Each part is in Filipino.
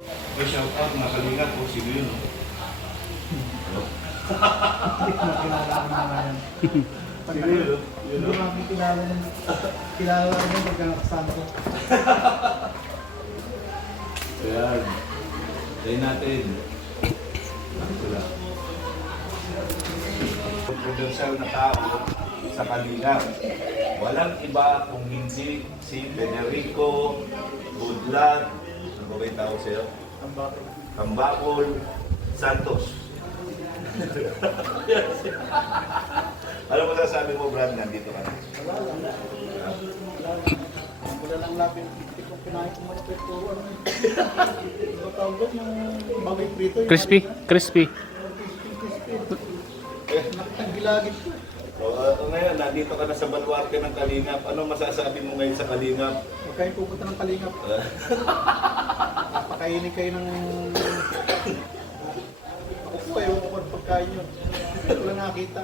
May shout out mga kalinga po, sino yun? Hindi ko makilala ko naman yan. Sino yun? Hindi ko makikilala ng kilala ko pagka nakasama ko. Ayan. Tayo natin. Wala. Kontrobersyal na tao sa kalinga. Walang iba kung hindi si Federico Budlat. Ano ba yung tawag sa'yo? Tambakol Santos. Ano mo sasabi mo, Brad? Nandito ka na. Wala lang lapin. Hindi ko pinahin kung malapit ko. Ano tawag doon? Yung bagay prito. Crispy, crispy. Nakitagilagit ko. So, ngayon, nandito ka na sa baluarte ng Kalingap. Ano masasabi mo ngayon sa Kalingap? Huwag kayong pupunta ng Kalingap. Napakainin kayo ng... Ako po kayo kung ano pagkain nyo. Hindi ko lang nakakita.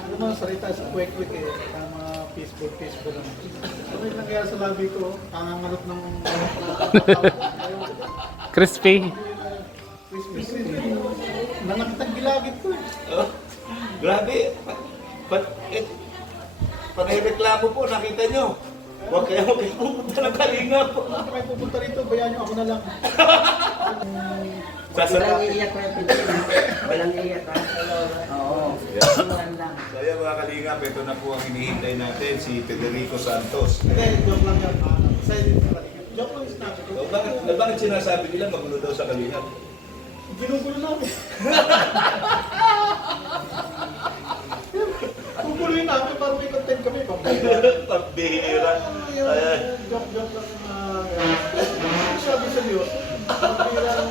Ano naman salita sa kwek-kwek eh. Kaya mga peaceful lang. Ano yung nangyayari sa labi ko? Kangangalot ng... Crispy. Crispy. Nakitagilagit ko eh. Oh, grabe. Panireklamo po, nakita nyo. Huwag kayo pupunta ng Kalingap. Kung kayo pupunta rito, bayaan nyo ako na lang. Walang iiyak ko yung pinto. Walang iiyak ha. Oo. Suwan lang. So ayan mga Kalingap, ito na po ang hinihintay natin, si Federico Santos. Hindi, joke lang yan. Excited ka lang. Joke lang yung sinabi ko. So, bakit sinasabi nila magulo daw sa Kalingap? Ginugulo namin. Kukuloyin namin para may content kami. Pambihira. Ayan. Joke lang. Sabi sa Diyos. Pambihira lang.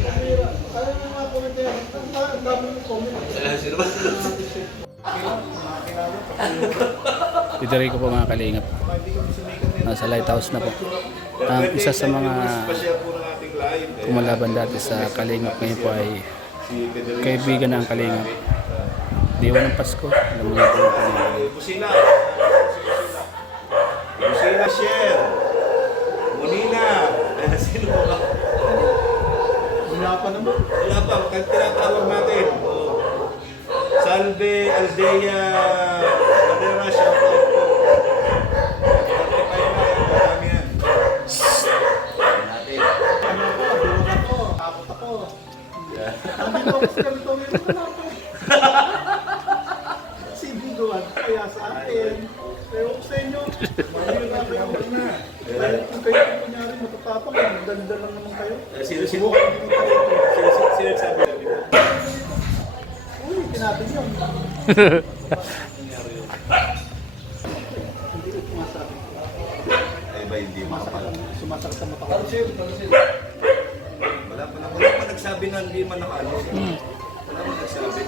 Pambihira. Kaya nga mga comment yan. Ang dami ng comment. Sino ba? Federico po mga kalingap. Nasa lighthouse na po. Ang isa sa mga kumalaban dati sa kalingap ngayon po ay kaibigan ng kalingap. Diwa ng Pasko. Alam mo po ang kalingap. Busina. Busina share. Monina. Sino ba? Wala pa naman. Wala pa. Kahit tinatawag natin. Salve Aldea Madera. Shout out po. 45 na yan. Marami yan. Natin. Ano ako? Duwag ako. Takot ako. Nandito ako sa ganito. Meron na ako. Sinduan. Kaya sa atin. Pero sa inyo. Mahirap na kayo. Dahil kung kayo kung kunyari matatapang, magdanda lang naman kayo. Sino sabi namin? Uy, natin yun. Hindi ko pumasabi. Ay ba hindi makapal? Sumasakit sa mata ko. Wala pa nagsabi na hindi man nakaalis. Wala pa nagsabi.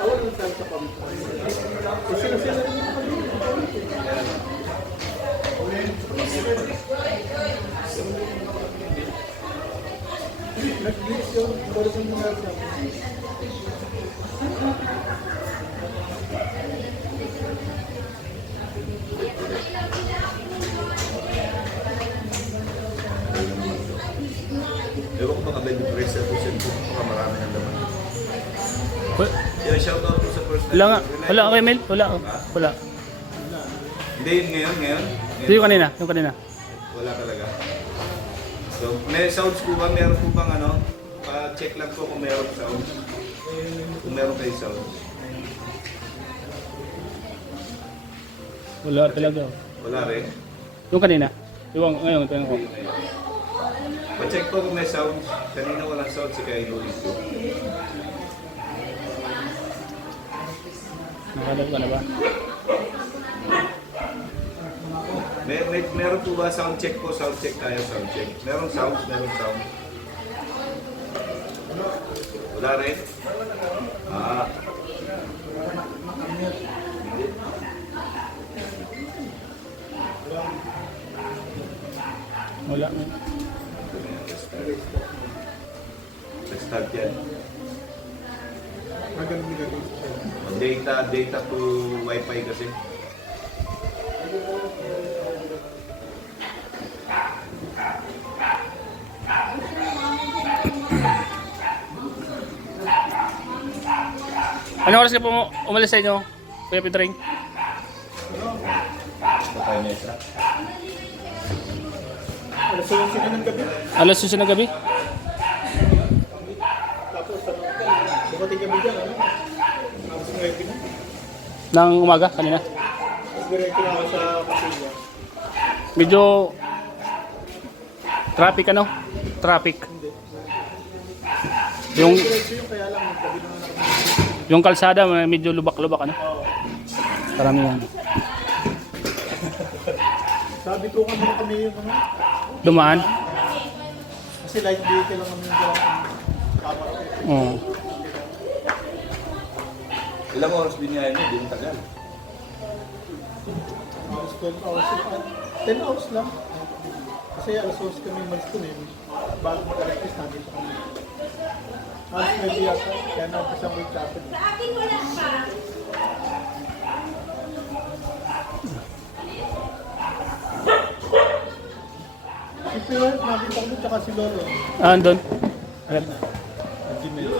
Awal lang tayo sa pamilya. Sila rin yung pamilya. Nag-glitch yun. Balas yung mga Ewan ko baka 23% po. Baka marami ng laman. Wa- Yeah, shout out po sa first time. Wala nga. Wala okay, Mel? Wala. Wala. Hindi yun ngayon. Ito yung kanina. Yung kanina. Wala talaga. So, may sounds po ba? Meron po bang ano? Pa-check lang po kung meron sounds. Kung meron kayo sounds. Wala talaga. Wala rin. Yung kanina. Yung ngayon. Ito ko. Pa-check po kung may sounds. Kanina walang sounds si kaya inulit ko. Nakalap ka na ba? Meron po ba sound check po? Sound check tayo, sound check. Meron sounds. Wala rin? Ah. Hindi. Wala. Nag-start yan. Magandang gagawin. Data to Wi-Fi kasi. Anong oras ka po umalis sa inyo, Kuya Pedring? Ito tayo na isa. Alas 11 na ng gabi. Alas 11 ng gabi? Tapos dumating kami dyan, alas 9 na. Nang umaga, kanina? Tapos diretso na ako sa Pasilla. Medyo traffic ano? Traffic. Yung Diretso yung kaya lang, gabi na ako. yung kalsada medyo lubak-lubak ano? Karamihan. Sabi ko kami yung Dumaan? kasi light vehicle lang naman yung kapag. Oo. Ilang oras biniyahin mo? Hindi mo tagal. Alas 12 hours, 10 hours lang. Kasi alas 12 kami umalis ko eh. Bago mag-electric, nandito kami. Alas 12 yata, kaya na-upisa ko yung traffic. Si Pierre, nakita ko tsaka si Lolo. Ah, andun. Gmail.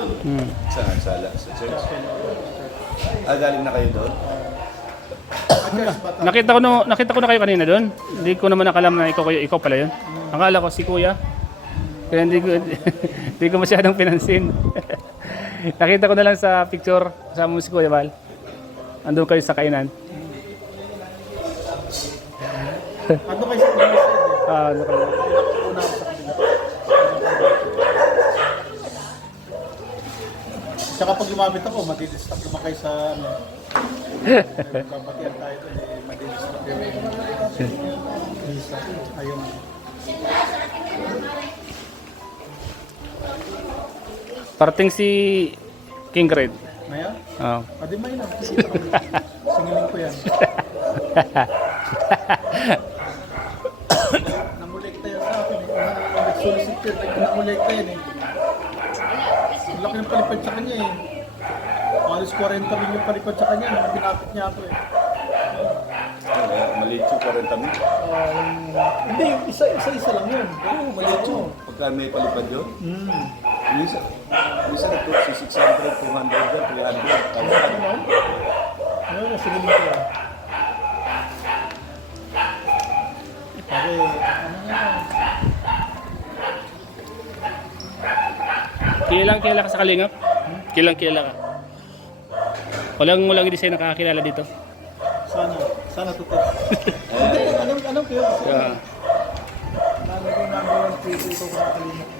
Saan? Sa church? Ah, galing na kayo doon? Nakita ko na kayo kanina doon. Hindi ko naman nakalam na ikaw pala 'yun. Akala ko si Kuya. Kaya hindi ko masyadong pinansin. Nakita ko na lang sa picture kasama mo si Kuya Val. Andun kayo sa kainan. Ano kayo sa Pinas? Ah, ano kayo? Una ako sa kabila. Tsaka pag lumapit ako, madidistract naman kayo sa ano. Babatian tayo doon, madidistract yung visa. Ayun. Parating si King Red. Maya? Oh. Adi may lang. Singilin ko yan. Namulekta yan sa akin eh. Nag-solicit yun, namulekta yan eh. Ang laki ng palipad sa kanya eh. Halos 40 rin yung palipad sa kanya nung pinapit niya ako eh. Maliit yung 40 mil. Hindi, yung isa-isa lang yun. Oo, maliit yun. Pagka may palipad yun. Hmm. Minsan nagtut si 600, 200 yan, 300. Tama ka. Ayun, singilin ko yan. Sabi, ano nga? Kilang ka sa Kalingap? Kilang ka. Walang hindi siya nakakakilala dito. Sana totoo. Hindi, anong kayo? Yeah. Ano yung number 1 people ko makakalimutan?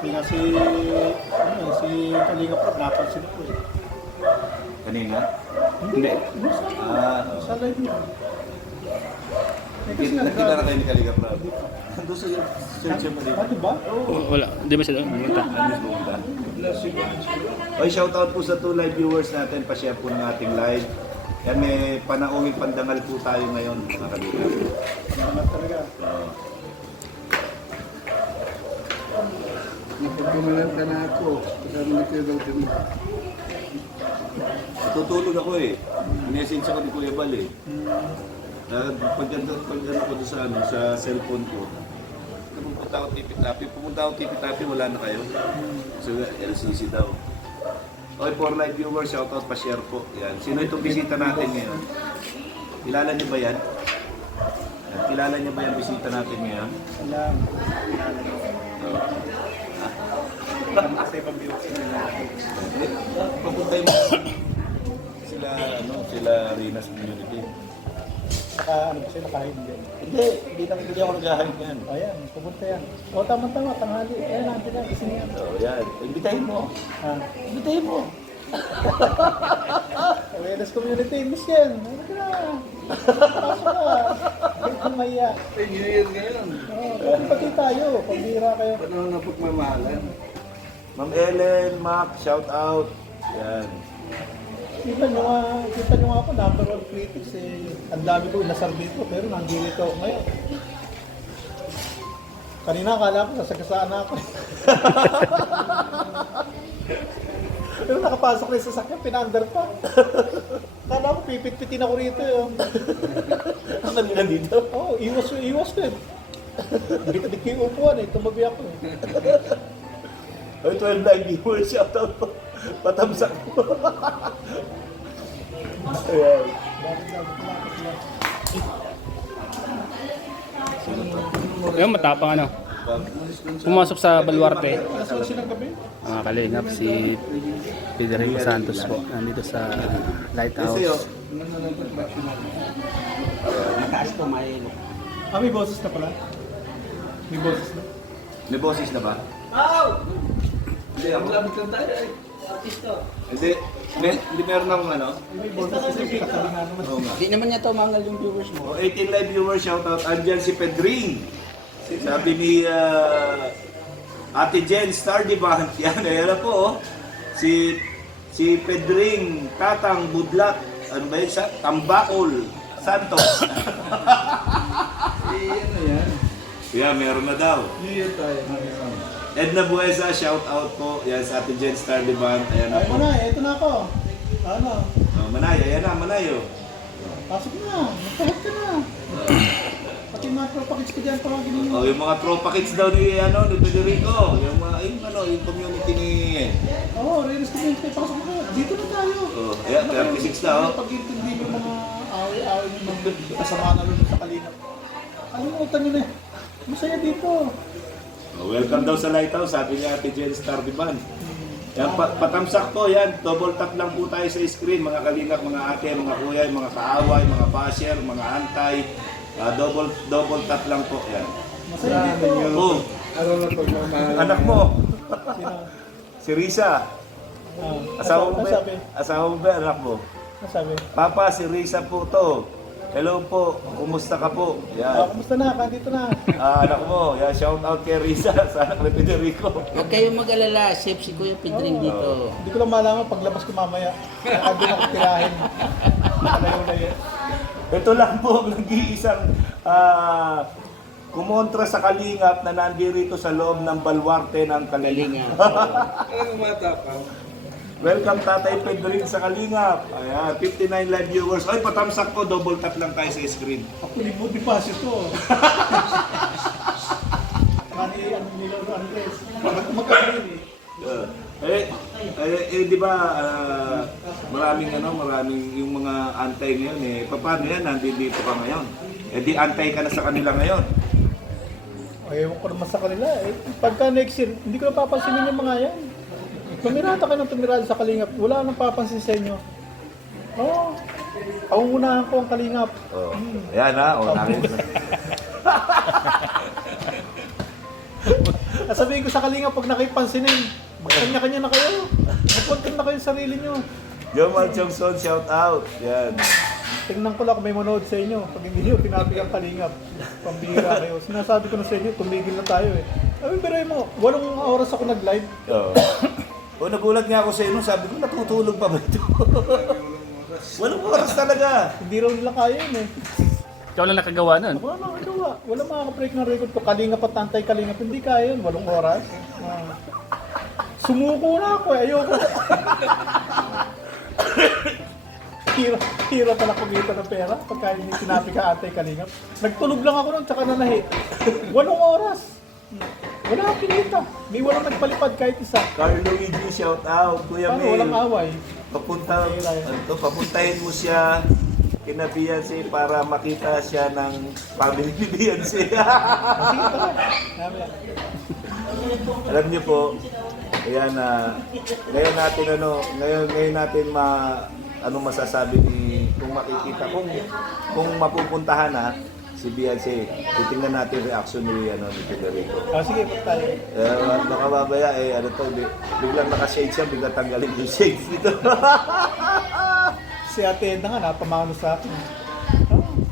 Hindi nga si Kalinga Prab, napansin ko eh. Kanina? Hindi. Sa live niya. Eh, kasi Nakita na kayo ni Kaligap na. Doon sa church mo rin. Ah, diba? Wala. Hindi ba siya doon? Pumunta. Okay, shoutout po sa 2 live viewers natin. Pa-share po ng ating live. Yan, may panauhing pandangal po tayo ngayon, mga Kaligap. Salamat talaga. Napagkumalan ka na ako. Kasama na kayo daw din. Tutulog ako eh. Inesensya ko ni Kuya Bal eh. Pag ako doon sa cellphone ko, pumunta ako tipi-tapi, wala na kayo. So, LCC daw. Okay, for live viewers, shoutout, pa-share po. Yan. Sino itong bisita natin ngayon? Kilala niyo ba yan? Kilala niyo ba yung bisita natin ngayon? Salamat. Sa ibang viewers nila. Papuntay mo sila Rinas Community. Saka ano ba siya nakahingi? Hindi ako naghahalit yan. Ayan, pupunta yan. O, tama-tama, tanghali. Ayan, nandiyan na, gising yan. So, yan. Imbitahin mo. Ah. Imbitahin mo. Awareness community, miss yan. Ano ka na? Pasok ka. Huwag kang maya. New Year ngayon. Pati tayo, pagbira kayo. Panahon na pagmamahalan. Ma'am Ellen, Mac, shout out. Yan. Kita nyo nga ako, number 1 critics eh. Ang dami ko nasar dito, pero nandito ako ngayon. Kanina akala ko, nasagasaan ako. Pero nakapasok na yung sasakyan, pina-under pa. Akala ko, pipit-pitin ako rito yun. Ang kanina dito. Oo, iwas din. Bit-bit yung upuan eh, tumabi ako eh. Ay, 12 live viewers, shoutout po. Patamsak po. Ayan. Yung matapang ano. Pumasok sa Baluarte. Alas 11 ng gabi. Mga kalingap, si Federico Santos po. Nandito sa Lighthouse. Mataas to, may May boses na pala. May boses na. May boses na ba? Hindi ako. Malapit lang tayo ay. Hindi. Hindi meron akong ano. May boses kasi katabi nga naman. Oo nga. Di naman niya to mangal yung viewers mo. O, 18 live viewers, shoutout. Andyan si Pedring. Sabi ni Ate Jen, Star Divan. Yan, ayan na po. Oh. Si Pedring, Tatang Budlat. Ano ba yun? Tambakol. Santos. Ano yan? Yeah, meron na daw. New Year tayo. Edna Buesa, shoutout po. Yan sa Ate Jen, Star Divan. Ayan na Ay, po. Manay, eto na ako. Ano? Manay, ayan na, Manay. Oh. Pasok na. Magpahat ka na. Pati mga propakits ko dyan, tawagin ninyo. Oh, yung mga tropa kids daw ni Federico, yung mga yung community ni Oo, Reyes Community, pasok na kayo. Dito na tayo. Oh, ayan, 36 na, oh. Pag-intindi yung mga away-away ng mga kasama na lalo sa Kalingap. Kalimutan nyo na. Masaya dito. Oh, welcome daw sa Lighthouse, sabi ni Ate Jen Star Diban. Yan, patamsak po yan, double tap lang po tayo sa screen, mga kalingap, mga ate, mga kuya, mga kaaway, mga basher, mga antay. Double tap lang po yan. Masaya dito. Oh, Araw na pagmamahal. anak mo, Sino? si Risa. Asawa mo ba? Sabi? Asawa mo ba, anak mo? Sabi? Papa, si Risa po to. Hello po, kumusta ka po? Yan. Kumusta na? Dito na. Anak mo, yan, shout out kay Risa, sa anak ni Federico. Huwag kayong mag-alala, safe si Kuya Pedring dito. Hindi ko lang malaman paglabas ko mamaya. Kaya doon ako tirahin. Nakalayo-layo. Ito lang po, nag-iisang kumontra sa Kalingap na nandirito sa loob ng baluarte ng Kalingap. Galinga. Ano matapang? Welcome Tatay Pedring sa Kalingap. Ayan, 59 live viewers. Ay, patamsak ko, double tap lang tayo sa screen. Ako libod ni Pasio to. Ano nilolo Andres? Magkakaroon Di ba, maraming yung mga antay ngayon eh. Paano yan, nandito ka ngayon? Eh di antay ka na sa kanila ngayon. Ewan ko naman sa kanila eh. Pagka next year, hindi ko na papansinin yung mga yan. Tumirata ka ng tumirata sa Kalingap, wala nang papansin sa inyo. Oo. Pangungunahan ko ang Kalingap. Oh. Ayan ha, nakita. Sabihin ko sa Kalingap, pag nakipansinin, magkanya-kanya na kayo. Magpuntan na kayo sa sarili nyo. Jomal Chongson, shout out. Yan. Tingnan ko lang kung may manood sa inyo. Pag hindi nyo, tinapig ang Kalingap. Pambira kayo. Sinasabi ko na sa inyo, tumigil na tayo eh. Ay, pero mo, 8 oras ako nag-live. Oo. O nagulat nga ako sa inyo, sabi ko natutulog pa ba ito? Walang oras talaga. Hindi raw nila kaya yun eh. Ikaw lang nakagawa nun. Wala makagawa. Wala makaka-break ng record ko. Kalingap at tantay Kalingap. Hindi kaya yun. 8 oras. Sumuko na ako eh. Ayoko. Hira pala kumita ng pera pagka hindi sinabi ka atay Kalingap. Nagtulog lang ako nun tsaka nanahi. 8 oras. Wala akong kinita. May walang nagpalipad kahit isa. Carlo Luigi, shout out. Kuya Paano Mel. walang away? Papuntahin mo siya kina Beyonce para makita siya ng family ni Beyonce. Sige tara. Mamaya. Alam niyo po, ayan ngayon natin masasabi ni kung makikita kung mapupuntahan na si Beyonce, titingnan natin reaction ni Federico. Sige, tayo. Baka babaya biglang naka-shade siya, biglang tanggalin yung shades dito. Si Ate Edna nga, napamano sa akin.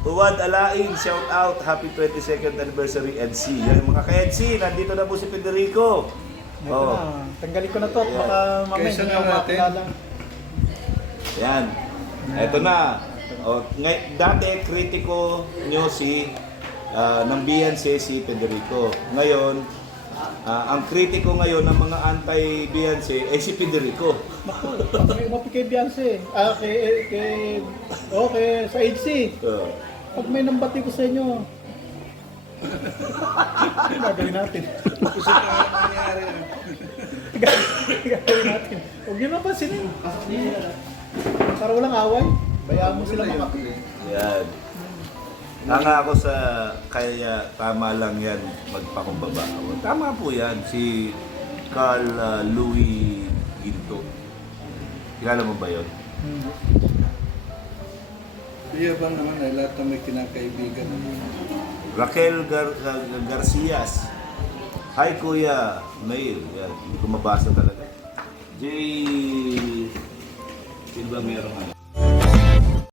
Uwad Alain, shout out, happy 22nd anniversary EDC. Yan mga ka-EDC, nandito na po si Federico. Ito na, tanggalin ko na to at baka mamaya Kaysa hindi na ako natin. makakilala. Yan. Ito na. Dati kritiko nyo ng BNC si Federico. Ngayon, ang kritiko ngayon ng mga anti-BNC ay si Federico. Mapi kay Beyonce. Sa HC. Pag may nambati ko sa inyo, ano gagawin natin? Kusip na ang nangyari. Gagawin natin. Huwag nyo na pansinin. Para walang away. Bayaan mo sila mga... Yan. Nanga ako sa, kaya tama lang yan magpakumbaba. Tama po yan, si Carl Louis Ginto. Kilala mo ba yun? Iya ba naman ay lahat na may kinakaibigan. Raquel Garcias. Hi Kuya, mail. Yan, hindi ko mabasa talaga. Sino ba meron ano?